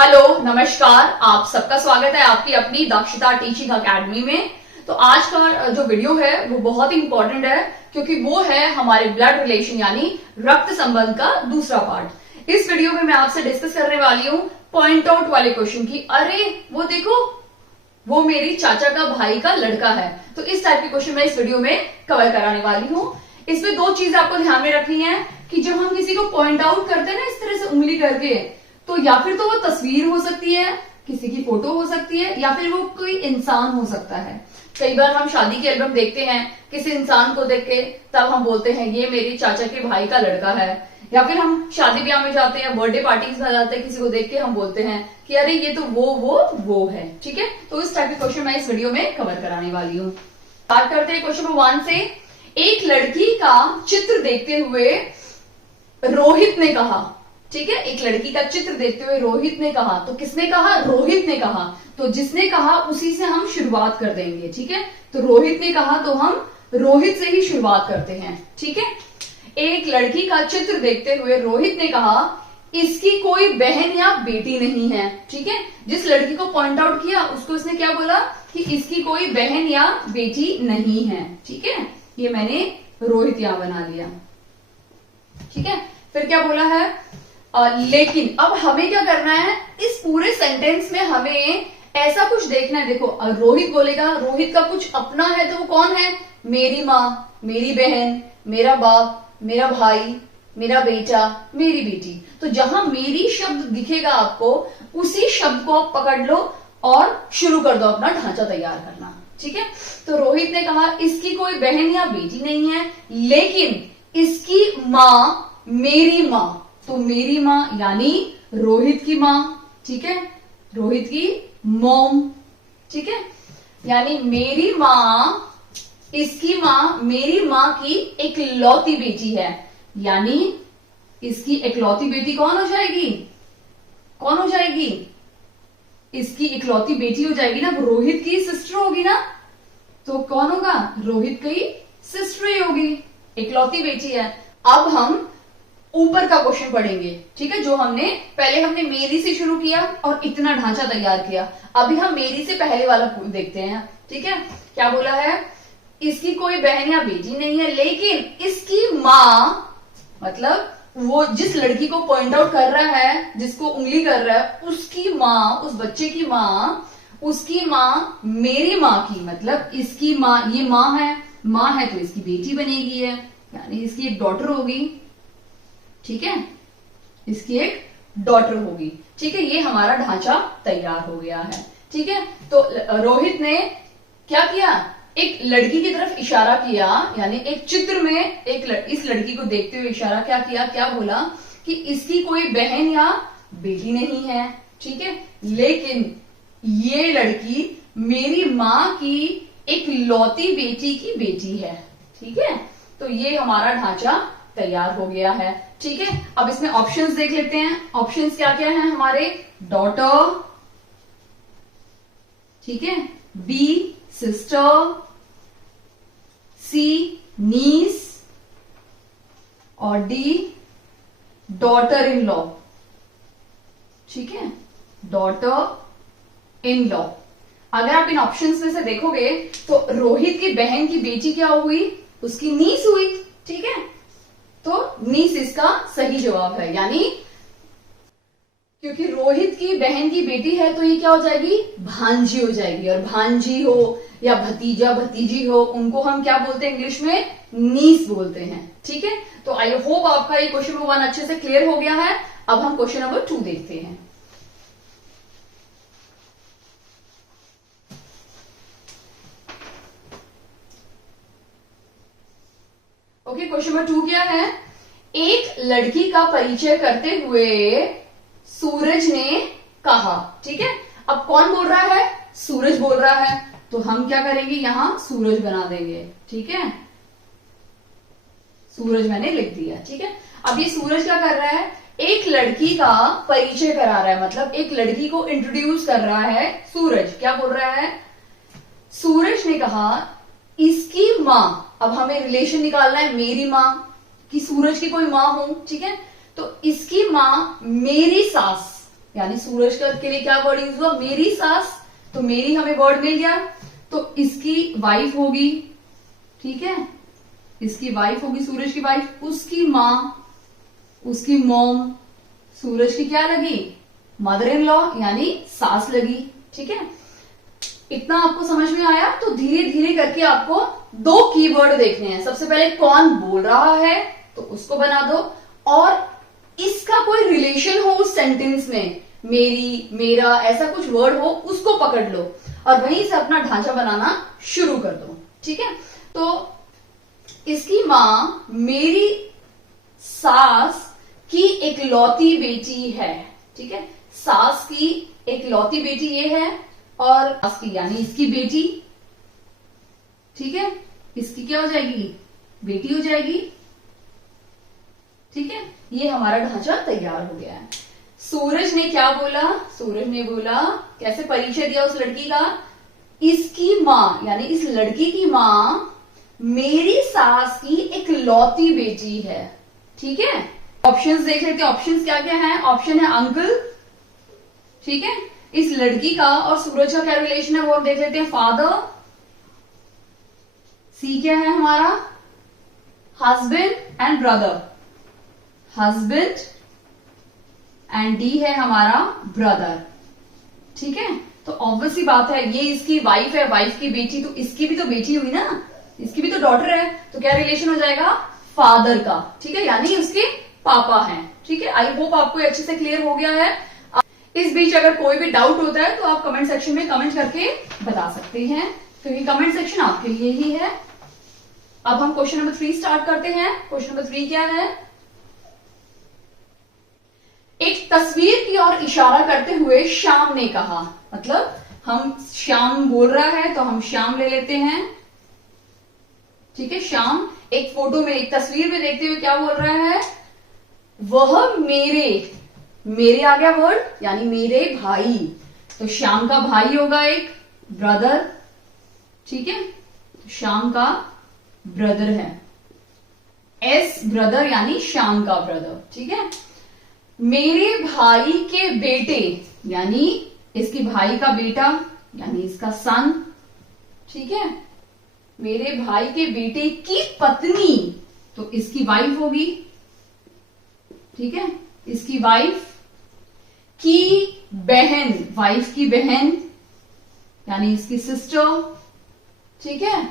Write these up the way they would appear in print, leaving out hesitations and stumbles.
Hello नमस्कार, आप सबका स्वागत है आपकी अपनी दक्षता टीचिंग एकेडमी में। तो आज का जो वीडियो है वो बहुत ही इंपॉर्टेंट है क्योंकि वो है हमारे ब्लड रिलेशन यानी रक्त संबंध का दूसरा पार्ट। इस वीडियो में मैं आपसे डिस्कस करने वाली हूँ पॉइंट आउट वाले क्वेश्चन की। अरे वो देखो, वो मेरी चाचा का भाई का लड़का है। तो इस टाइप के क्वेश्चन मैं इस वीडियो में कवर कराने वाली हूँ। इसमें दो चीजें आपको ध्यान में रखनी है कि जब हम किसी को पॉइंट आउट करते हैं ना इस तरह से उंगली करके, तो या फिर तो वो तस्वीर हो सकती है, किसी की फोटो हो सकती है, या फिर वो कोई इंसान हो सकता है। कई बार हम शादी के एल्बम देखते हैं, किसी इंसान को देख के तब हम बोलते हैं ये मेरी चाचा के भाई का लड़का है। या फिर हम शादी ब्याह में जाते हैं, बर्थडे पार्टीज में जाते हैं, किसी को देख के हम बोलते हैं कि अरे ये तो वो है। ठीक है, तो इस टाइप के क्वेश्चन मैं इस वीडियो में कवर कराने वाली हूँ। बात करते हैं क्वेश्चन नंबर 1 से। एक लड़की का चित्र देखते हुए रोहित ने कहा, ठीक है, एक लड़की का चित्र देखते हुए रोहित ने कहा। तो किसने कहा? रोहित ने कहा। तो जिसने कहा उसी से हम शुरुआत कर देंगे। ठीक है, तो रोहित ने कहा तो हम रोहित से ही शुरुआत करते हैं। ठीक है, एक लड़की का चित्र देखते हुए रोहित ने कहा इसकी कोई बहन या बेटी नहीं है। ठीक है, जिस लड़की को पॉइंट आउट किया उसको उसने क्या बोला कि इसकी कोई बहन या बेटी नहीं है। ठीक है, ये मैंने रोहित यहां बना लिया। ठीक है, फिर क्या बोला है? लेकिन अब हमें क्या करना है, इस पूरे सेंटेंस में हमें ऐसा कुछ देखना है। देखो, रोहित बोलेगा, रोहित का कुछ अपना है तो वो कौन है? मेरी माँ, मेरी बहन, मेरा बाप, मेरा भाई, मेरा बेटा, मेरी बेटी। तो जहां मेरी शब्द दिखेगा आपको, उसी शब्द को आप पकड़ लो और शुरू कर दो अपना ढांचा तैयार करना। ठीक है, तो रोहित ने कहा इसकी कोई बहन या बेटी नहीं है, लेकिन इसकी माँ मेरी माँ। तो मेरी माँ यानी रोहित की माँ। ठीक है, रोहित की मॉम। ठीक है, यानी मेरी माँ, इसकी माँ मेरी माँ की इकलौती बेटी है। यानी इसकी इकलौती बेटी कौन हो जाएगी? कौन हो जाएगी? इसकी इकलौती बेटी हो जाएगी ना, रोहित की सिस्टर होगी ना। तो कौन होगा? रोहित की सिस्टर ही होगी, इकलौती बेटी है। अब हम ऊपर का क्वेश्चन पढ़ेंगे। ठीक है, जो हमने मेरी से शुरू किया और इतना ढांचा तैयार किया। अभी हम मेरी से पहले वाला देखते हैं। ठीक है, क्या बोला है? इसकी कोई बहन या बेटी नहीं है, लेकिन इसकी माँ, मतलब वो जिस लड़की को पॉइंट आउट कर रहा है, जिसको उंगली कर रहा है, उसकी माँ, उस बच्चे की माँ, उसकी माँ मेरी माँ की, मतलब इसकी माँ, ये माँ है तो इसकी बेटी बनेगी है, यानी इसकी एक डॉटर होगी। ठीक है, इसकी एक डॉटर होगी। ठीक है, ये हमारा ढांचा तैयार हो गया है। ठीक है, तो रोहित ने क्या किया? एक लड़की की तरफ इशारा किया, यानी एक चित्र में इस लड़की को देखते हुए इशारा क्या किया? क्या बोला कि इसकी कोई बहन या बेटी नहीं है। ठीक है, लेकिन ये लड़की मेरी माँ की एक लौती बेटी की बेटी है। ठीक है, तो ये हमारा ढांचा तैयार हो गया है। ठीक है, अब इसमें ऑप्शंस देख लेते हैं। ऑप्शंस क्या क्या हैं हमारे? डॉटर, ठीक है, बी सिस्टर, सी नीस, और डी डॉटर इन लॉ। ठीक है, डॉटर इन लॉ। अगर आप इन ऑप्शंस में से देखोगे तो रोहित की बहन की बेटी क्या हुई? उसकी नीस हुई। ठीक है, तो नीस इसका सही जवाब है। यानी क्योंकि रोहित की बहन की बेटी है तो ये क्या हो जाएगी? भांजी हो जाएगी। और भांजी हो या भतीजा भतीजी हो, उनको हम क्या बोलते हैं इंग्लिश में? नीस बोलते हैं। ठीक है, तो आई होप आपका ये क्वेश्चन नंबर 1 अच्छे से क्लियर हो गया है। अब हम क्वेश्चन नंबर 2 देखते हैं। ओके, क्वेश्चन नंबर 2 क्या है? एक लड़की का परिचय करते हुए सूरज ने कहा। ठीक है, अब कौन बोल रहा है? सूरज बोल रहा है, तो हम क्या करेंगे? यहां सूरज बना देंगे। ठीक है, सूरज मैंने लिख दिया। ठीक है, अब ये सूरज क्या कर रहा है? एक लड़की का परिचय करा रहा है, मतलब एक लड़की को इंट्रोड्यूस कर रहा है। सूरज क्या बोल रहा है? सूरज ने कहा इसकी माँ, अब हमें रिलेशन निकालना है, मेरी माँ कि सूरज की कोई माँ हो। ठीक है, तो इसकी माँ मेरी सास, यानी सूरज का के लिए क्या वर्ड यूज हुआ, मेरी सास, तो मेरी हमें वर्ड मिल गया, तो इसकी वाइफ होगी, ठीक है, इसकी वाइफ होगी, सूरज की वाइफ, उसकी माँ, उसकी मॉम, सूरज की क्या लगी, मदर इन लॉ यानी सास लगी, ठीक है। इतना आपको समझ में आया। तो धीरे धीरे करके आपको दो कीवर्ड देखने हैं। सबसे पहले कौन बोल रहा है तो उसको बना दो, और इसका कोई रिलेशन हो उस सेंटेंस में, मेरी, मेरा, ऐसा कुछ वर्ड हो, उसको पकड़ लो और वहीं से अपना ढांचा बनाना शुरू कर दो, ठीक है। तो इसकी माँ मेरी सास की इकलौती बेटी है, ठीक है, सास की इकलौती बेटी ये है, और सास की यानी इसकी बेटी, ठीक है, इसकी क्या हो जाएगी, बेटी हो जाएगी, ठीक है। ये हमारा ढांचा तैयार हो गया है। सूरज ने क्या बोला, सूरज ने बोला, कैसे परिचय दिया उस लड़की का, इसकी माँ यानी इस लड़की की माँ मेरी सास की इकलौती बेटी है, ठीक है। ऑप्शंस देख लेते हैं, ऑप्शंस क्या क्या हैं। ऑप्शन है अंकल, ठीक है, इस लड़की का और सूरज का क्या रिलेशन है वो हम देख लेते हैं, फादर। सी क्या है हमारा, husband and brother, husband, and D है हमारा ब्रदर, ठीक है। तो ऑब्वियसली बात है, ये इसकी वाइफ है, वाइफ की बेटी, तो इसकी भी तो बेटी हुई ना, इसकी भी तो डॉटर है, तो क्या रिलेशन हो जाएगा, फादर का, ठीक है, यानी उसके पापा हैं, ठीक है। आई होप आपको अच्छे से क्लियर हो गया है। इस बीच अगर कोई भी डाउट होता है तो आप कमेंट सेक्शन में कमेंट करके बता सकते हैं, क्योंकि कमेंट सेक्शन आपके लिए ही है। अब हम क्वेश्चन नंबर 3 स्टार्ट करते हैं। क्वेश्चन नंबर 3 क्या है, एक तस्वीर की ओर इशारा करते हुए श्याम ने कहा, मतलब हम श्याम बोल रहा है तो हम श्याम ले लेते हैं, ठीक है। श्याम एक फोटो में, एक तस्वीर में देखते हुए क्या बोल रहा है, वह मेरे, मेरे आ गया वर्ड यानी मेरे भाई, तो श्याम का भाई होगा एक, ब्रदर, ठीक है, श्याम का ब्रदर है, एस ब्रदर यानी श्याम का ब्रदर, ठीक है। मेरे भाई के बेटे यानी इसकी भाई का बेटा यानी इसका सन, ठीक है। मेरे भाई के बेटे की पत्नी तो इसकी वाइफ होगी, ठीक है, इसकी वाइफ की बहन, वाइफ की बहन यानी इसकी सिस्टर, ठीक है।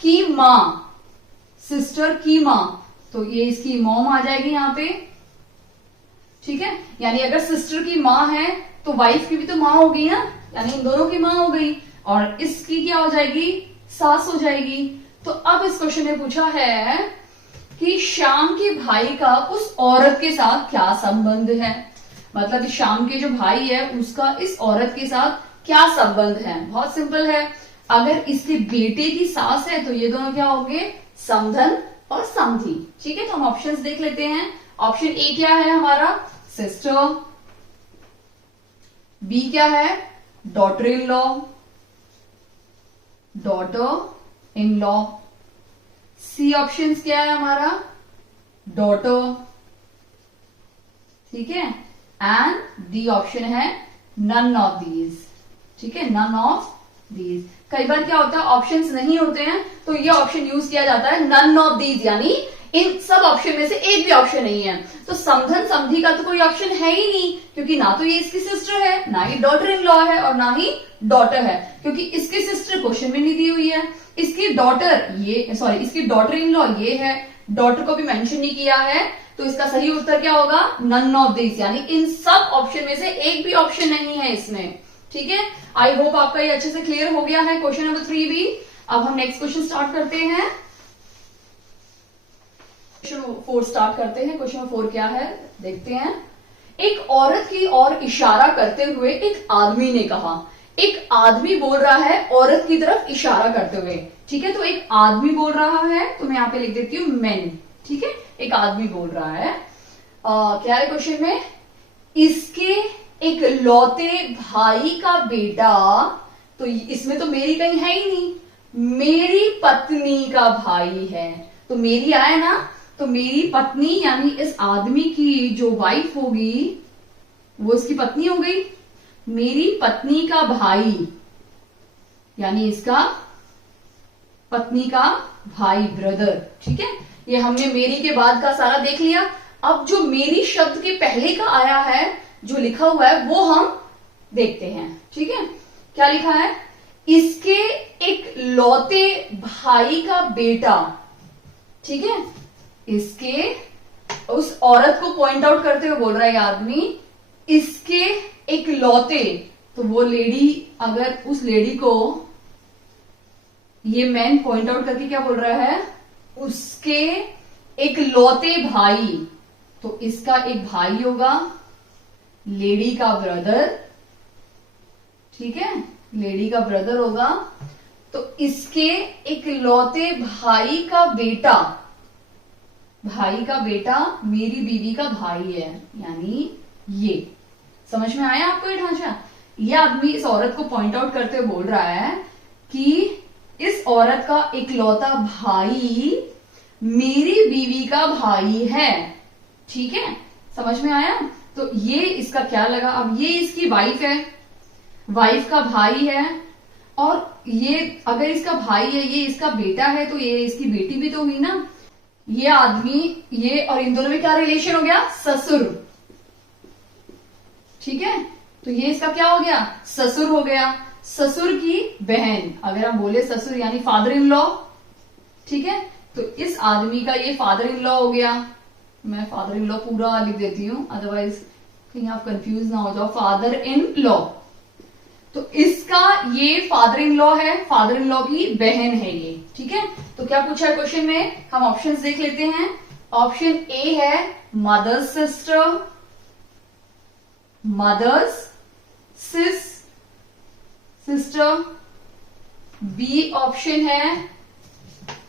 की मां, सिस्टर की मां, तो ये इसकी मॉम आ जाएगी यहां पे, ठीक है। यानी अगर सिस्टर की मां है तो वाइफ की भी तो मां होगी ना, यानी इन दोनों की मां हो गई, और इसकी क्या हो जाएगी, सास हो जाएगी। तो अब इस क्वेश्चन में पूछा है कि श्याम के भाई का उस औरत के साथ क्या संबंध है, मतलब श्याम के जो भाई है उसका इस औरत के साथ क्या संबंध है। बहुत सिंपल है, अगर इसके बेटे की सास है तो ये दोनों क्या होंगे, समधन और समधी, ठीक है। तो हम ऑप्शंस देख लेते हैं। ऑप्शन ए क्या है हमारा, सिस्टर, बी क्या है, daughter in law, daughter in law, C option क्या है हमारा, डॉटर, ठीक है, एंड डी ऑप्शन है नन ऑफ दीज, ठीक है, नन ऑफ दीज। कई बार क्या होता है ऑप्शंस नहीं होते हैं तो ये ऑप्शन यूज किया जाता है, नन ऑफ दीज यानी इन सब ऑप्शन में से एक भी ऑप्शन नहीं है। तो समधन समधी का तो कोई ऑप्शन है ही नहीं, क्योंकि ना तो ये इसकी सिस्टर है, ना ही डॉटर इन लॉ है, और ना ही डॉटर है, क्योंकि इसकी सिस्टर क्वेश्चन में नहीं दी हुई है। इसकी डॉटर ये, सॉरी, इसकी डॉटर इन लॉ ये है, डॉटर को भी मेंशन नहीं किया है, तो इसका सही उत्तर क्या होगा, नन ऑफ दिस, यानी इन सब ऑप्शन में से एक भी ऑप्शन नहीं है इसमें, ठीक है। आई होप आपका ये अच्छे से क्लियर हो गया है क्वेश्चन नंबर 3 भी। अब हम नेक्स्ट क्वेश्चन स्टार्ट करते हैं, क्वेश्चन 4 स्टार्ट करते हैं। क्वेश्चन 4 क्या है देखते हैं। एक औरत की ओर इशारा करते हुए एक आदमी ने कहा, एक आदमी बोल रहा है औरत की तरफ इशारा करते हुए, ठीक है। तो एक आदमी बोल रहा है, तो मैं यहां पे लिख देती हूँ मैन, ठीक है, एक आदमी बोल रहा है। क्या है क्वेश्चन में, इसके एक लौते भाई का बेटा, तो इसमें तो मेरी कहीं है ही नहीं, मेरी पत्नी का भाई है, तो मेरी आया ना, तो मेरी पत्नी यानी इस आदमी की जो वाइफ होगी, वो इसकी पत्नी हो गई। मेरी पत्नी का भाई, यानी इसका पत्नी का भाई, ब्रदर। ठीक है, ये हमने मेरी के बाद का सारा देख लिया। अब जो मेरी शब्द के पहले का आया है, जो लिखा हुआ है, वो हम देखते हैं। ठीक है, क्या लिखा है? इसके एक लौते भाई का बेटा। ठीक है, इसके, उस औरत को पॉइंट आउट करते हुए बोल रहा है ये आदमी, इसके एक लौते, तो वो लेडी, अगर उस लेडी को ये मैन पॉइंट आउट करके क्या बोल रहा है, उसके एक लौते भाई, तो इसका एक भाई होगा, लेडी का ब्रदर। ठीक है, लेडी का ब्रदर होगा, तो इसके एक लौते भाई का बेटा, भाई का बेटा मेरी बीवी का भाई है, यानी ये। समझ में आया आपको ये ढांचा? ये आदमी इस औरत को पॉइंट आउट करते हुए बोल रहा है कि इस औरत का इकलौता भाई मेरी बीवी का भाई है। ठीक है, समझ में आया? तो ये इसका क्या लगा? अब ये इसकी वाइफ है, वाइफ का भाई है, और ये अगर इसका भाई है, ये इसका बेटा है, तो ये इसकी बेटी भी तो हुई ना। ये आदमी, ये और इन दोनों में क्या रिलेशन हो गया? ससुर। ठीक है, तो ये इसका क्या हो गया? ससुर हो गया, ससुर की बहन। अगर हम बोले ससुर यानी फादर इन लॉ। ठीक है, तो इस आदमी का ये फादर इन लॉ हो गया। मैं फादर इन लॉ पूरा लिख देती हूं, अदरवाइज कहीं आप कंफ्यूज ना हो जाओ। फादर इन लॉ, तो इसका ये फादर इन लॉ है, फादर इन लॉ की बहन है ये। ठीक है, तो क्या पूछा है क्वेश्चन में? हम ऑप्शंस देख लेते हैं। ऑप्शन ए है mother's sister, mother's sister. B option है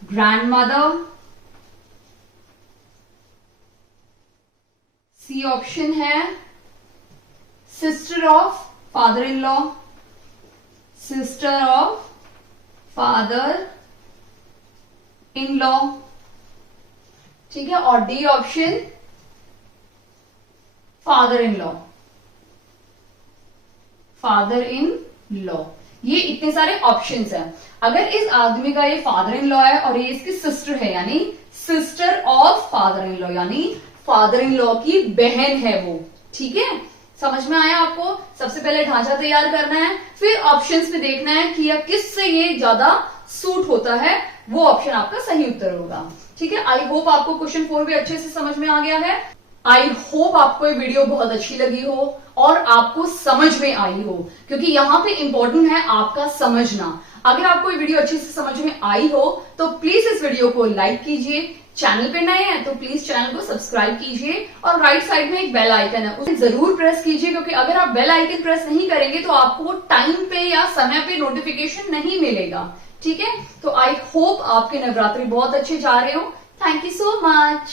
ग्रैंडमदर। सी ऑप्शन है sister of father in law, sister of father in law. ठीक है, और D option father in law, father in law. ये इतने सारे ऑप्शंस हैं। अगर इस आदमी का ये फादर इन लॉ है और ये इसकी सिस्टर है, यानी sister of father in law, यानी फादर इन लॉ की बहन है वो। ठीक है, समझ में आया आपको? सबसे पहले ढांचा तैयार करना है, फिर ऑप्शंस में देखना है कि या किससे ये ज्यादा सूट होता है, वो ऑप्शन आपका सही उत्तर होगा। ठीक है, आई होप आपको क्वेश्चन 4 भी अच्छे से समझ में आ गया है। आई होप आपको ये वीडियो बहुत अच्छी लगी हो और आपको समझ में आई हो, क्योंकि यहां पे इंपॉर्टेंट है आपका समझना। अगर आपको ये वीडियो अच्छे से समझ में आई हो तो प्लीज इस वीडियो को लाइक कीजिए, चैनल पे नए हैं तो प्लीज चैनल को सब्सक्राइब कीजिए, और राइट साइड में एक बेल आइकन है, उसे जरूर प्रेस कीजिए, क्योंकि अगर आप बेल आइकन प्रेस नहीं करेंगे तो आपको टाइम पे या समय पे नोटिफिकेशन नहीं मिलेगा। ठीक है, तो आई होप आपके नवरात्रि बहुत अच्छे जा रहे हो। Thank you so much.